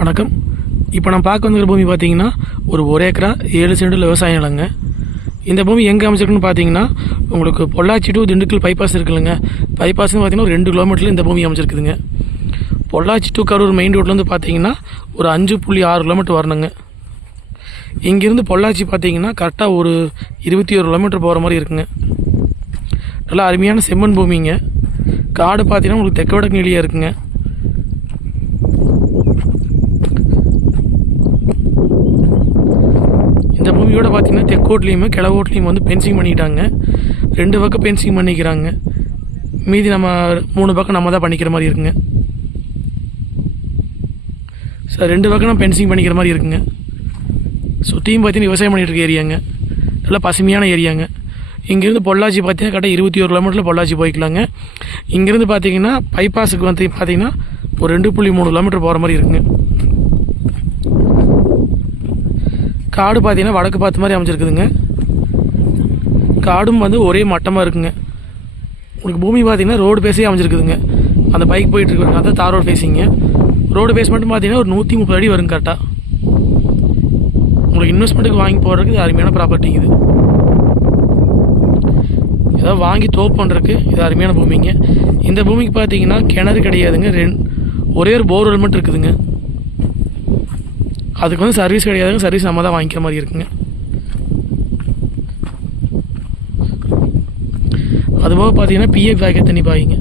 வணக்கம். இப்போ நான் பார்க்க வந்துக்கிற பூமி பார்த்தீங்கன்னா ஒரு ஏக்கரா 7 சென்டில் விவசாய நிலங்க. இந்த பூமி எங்கே அமைச்சிருக்குன்னு பார்த்தீங்கன்னா உங்களுக்கு பொள்ளாச்சி டு திண்டுக்கல் பைபாஸ் இருக்குல்லைங்க. பைபாஸ்னு பார்த்தீங்கன்னா ஒரு 2 கிலோமீட்டரில் இந்த பூமி அமைச்சிருக்குதுங்க. பொள்ளாச்சி டு கரூர் மெயின் ரோட்லேருந்து பார்த்தீங்கன்னா ஒரு 5.6 கிலோமீட்டர் வரணுங்க. இங்கேருந்து பொள்ளாச்சி பார்த்தீங்கன்னா கரெக்டாக ஒரு 21 கிலோமீட்டர் போகிற மாதிரி இருக்குங்க. நல்லா அருமையான செம்மண் பூமிங்க. காடு பார்த்தீங்கன்னா உங்களுக்கு தெற்கு வடக்கு நிலையாக இருக்குங்க. இந்த பூமியோட பார்த்தீங்கன்னா தெற்கோட்லேயுமே கிழக்கோட்லேயும் வந்து பென்சிங் பண்ணிக்கிட்டாங்க. 2 பக்கம் பென்சிங் பண்ணிக்கிறாங்க. மீதி நம்ம 3 பக்கம் நம்ம தான் பண்ணிக்கிற மாதிரி இருக்குங்க. சார் 2 பக்கம் நம்ம பென்சிங் பண்ணிக்கிற மாதிரி இருக்குங்க. சுற்றியும் பார்த்தீங்கன்னா விவசாயம் பண்ணிகிட்டு இருக்க ஏரியாங்க. நல்லா பசுமையான ஏரியாங்க. இங்கேருந்து பொள்ளாச்சி பார்த்தீங்கன்னா கரெக்டாக 21 கிலோமீட்டரில் பொள்ளாச்சி போய்க்கலாங்க. இங்கேருந்து பார்த்தீங்கன்னா பைபாஸுக்கு வந்து பார்த்தீங்கன்னா ஒரு 2.3 கிலோமீட்டர் போகிற மாதிரி இருக்குங்க. காடு பார்த்தீங்கன்னா வடக்கு பார்த்த மாதிரி அமைச்சிருக்குதுங்க. காடும் வந்து ஒரே மட்டமாக இருக்குங்க. உங்களுக்கு பூமி பார்த்தீங்கன்னா ரோடு பேஸே அமைச்சிருக்குதுங்க. அந்த பைக் போயிட்டு இருக்கு, அதான் தார் ரோடு பேசிங்க. ரோடு பேஸ் மட்டும் பார்த்தீங்கன்னா ஒரு 130 அடி வருங்க கரெக்டாக. உங்களுக்கு இன்வெஸ்ட்மெண்ட்டுக்கு வாங்கி போடுறதுக்கு இது அருமையான ப்ராப்பர்ட்டிங்க. இது ஏதாவது வாங்கி தோப்பு பண்ணுறதுக்கு இது அருமையான பூமிங்க. இந்த பூமிக்கு பார்த்தீங்கன்னா கிணறு கிடையாதுங்க. ஒரே ஒரு போர்வெல் மட்டும் இருக்குதுங்க. அதுக்கு வந்து சர்வீஸ் கிடையாதுங்க. சர்வீஸ் நம்ம தான் வாங்கிக்கிற மாதிரி இருக்குங்க. அதுபோக பார்த்தீங்கன்னா பிஎஃப் வாய்க்க தண்ணி பாய்ங்க.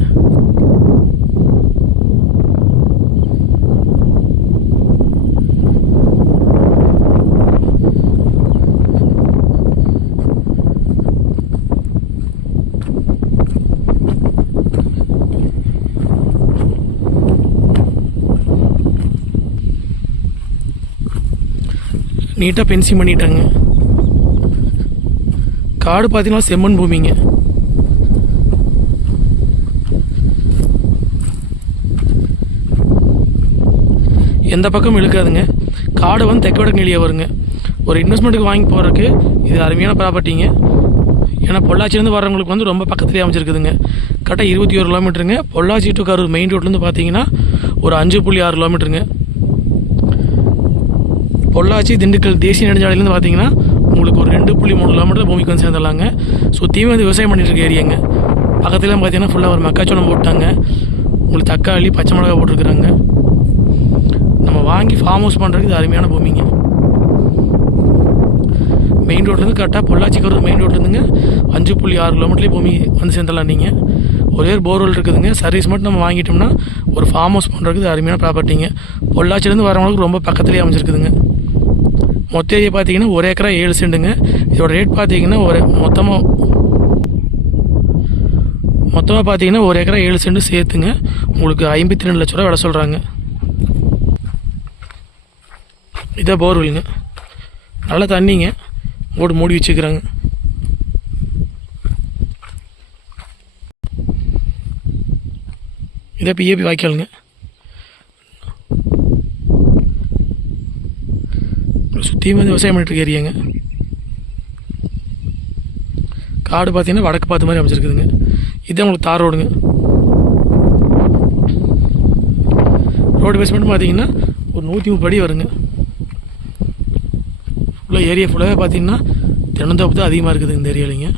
நீட்டாக பென்சிங் பண்ணிட்டாங்க. காடு பார்த்தீங்கன்னா செம்மண் பூமிங்க. எந்த பக்கம் இழுக்காதுங்க. காடு வந்து தெற்கு வடக்கு நிலையாக வருங்க. ஒரு இன்வெஸ்ட்மெண்ட்டுக்கு வாங்கி போகிறதுக்கு இது அருமையான ப்ராப்பர்ட்டிங்க. ஏன்னா பொள்ளாச்சிலேருந்து வரவங்களுக்கு வந்து ரொம்ப பக்கத்துலேயே அமைச்சிருக்குதுங்க. கரெக்டாக 21 கிலோமீட்டருங்க. பொள்ளாச்சி டு கரூர் மெயின் ரோட்லேருந்து பார்த்தீங்கன்னா ஒரு 5.6 கிலோமீட்டருங்க. பொள்ளாச்சி திண்டுக்கல் தேசிய நெடுஞ்சாலையிலேருந்து பார்த்தீங்கன்னா உங்களுக்கு ஒரு 2.3 கிலோமீட்டர் பூமிக்கு வந்து சேர்ந்துடலாங்க. சுற்றியுமே வந்து விவசாயம் பண்ணிட்டு இருக்க ஏரியாங்க. பக்கத்துலாம் பார்த்தீங்கன்னா ஃபுல்லாக ஒரு மக்காச்சோளம் போட்டாங்க. உங்களுக்கு தக்காளி பச்சை மிளகா போட்டிருக்குறாங்க. நம்ம வாங்கி ஃபார்ம் ஹவுஸ் பண்ணுறதுக்கு இது அருமையான பூமிங்க. மெயின் ரோட்லேருந்து கரெக்டாக பொள்ளாச்சி கரூர் மெயின் ரோட்லேருந்துங்க 5.6 கிலோமீட்டர்லேயே பூமி வந்து சேர்ந்துடலாம். நீங்கள் ஒரே ஒரு போர்வெல் இருக்குதுங்க. சர்வீஸ் மட்டும் நம்ம வாங்கிட்டோம்னா ஒரு ஃபார்ம் ஹவுஸ் பண்ணுறதுக்கு இது அருமையான ப்ராப்பர்ட்டிங்க. பொள்ளாச்சிலேருந்து வரவங்களுக்கு ரொம்ப பக்கத்துலேயே அமைச்சிருக்குதுங்க. மொத்த ஏரியா பார்த்தீங்கன்னா 1 ஏக்கரா 7 சென்ட்டுங்க. இதோட ரேட் பார்த்தீங்கன்னா மொத்தமாக பார்த்தீங்கன்னா 1 ஏக்கரா 7 சென்ட் சேர்த்துங்க உங்களுக்கு 52 லட்ச ரூபா விலை சொல்கிறாங்க. இதான் போர்வெல்லுங்க. நல்லா தண்ணிங்க. மூடி வச்சுக்கிறாங்க. இதை பிஏபி வாய்க்காலுங்க. சுற்றியும் வந்து விவசாயம் பண்ணிட்டு இருக்க ஏரியாங்க. காடு பார்த்தீங்கன்னா வடக்கு பார்த்த மாதிரி அமைச்சிருக்குதுங்க. இதுதான் உங்களுக்கு தார் ரோடுங்க. ரோடு பேஸ் மட்டும் பார்த்தீங்கன்னா ஒரு 130 அடி வருங்க. ஃபுல்லாக ஏரியா ஃபுல்லாகவே பார்த்தீங்கன்னா தென்னந்தோப்பு தான் அதிகமாக இருக்குது இந்த ஏரியாலிங்க.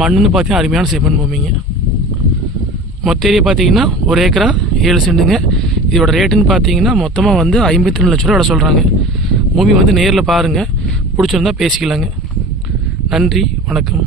மண்ணுன்னு பார்த்தீங்கன்னா அருமையான செம்மண் பூமிங்க. மொத்த ஏரியா பார்த்தீங்கன்னா 1 ஏக்கரா 7 சென்ட்டுங்க. இதோட ரேட்டுன்னு பார்த்தீங்கன்னா மொத்தமாக வந்து 52 லட்ச ரூபா சொல்கிறாங்க. பூமி வந்து நேரில் பாருங்கள். பிடிச்சிருந்தா பேசிக்கலாங்க. நன்றி, வணக்கம்.